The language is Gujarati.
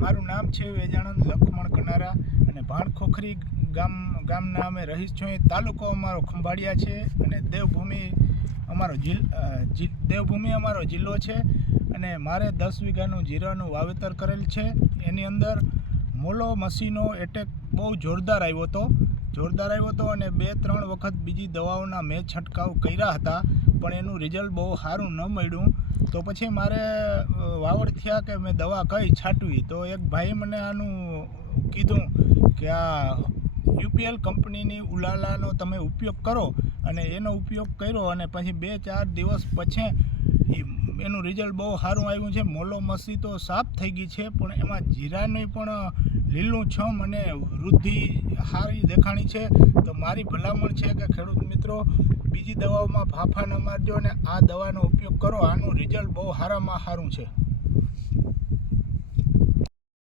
મારું નામ છે વેજાણંદ લખમણ કનારા અને ભાણખોખરી ગામના અમે રહીશ છું. તાલુકો અમારો ખંભાળિયા છે અને દેવભૂમિ અમારો જિલ્લો છે. અને મારે 10 વીઘાનું જીરાનું વાવેતર કરેલ છે. એની અંદર મોલો મસીનો એટેક બહુ જોરદાર આવ્યો હતો અને 2-3 વખત બીજી દવાઓના મેં છંટકાવ કર્યા હતા, પણ એનું રિઝલ્ટ બહુ સારું ન મળ્યું. તો પછી મારે વાવડ થયા કે મેં દવા કઈ છાંટવી. તો એક ભાઈ મને આનું કીધું કે આ UPL કંપનીની ઉલાલાનો તમે ઉપયોગ કરો, અને એનો ઉપયોગ કર્યો અને પછી 2-4 દિવસ પછી એનું રિઝલ્ટ બહુ સારું આવ્યું છે. મોલો મસી તો સાફ થઈ ગઈ છે, પણ એમાં જીરાની પણ લીલું છમ અને વૃદ્ધિ સારી દેખાણી છે. તો મારી ભલામણ છે કે ખેડૂત મિત્રો બીજી દવાઓમાં ફાંફા ન મારજો અને આ દવાનો ઉપયોગ કરો. આનું રિઝલ્ટ બહુ સારામાં સારું છે.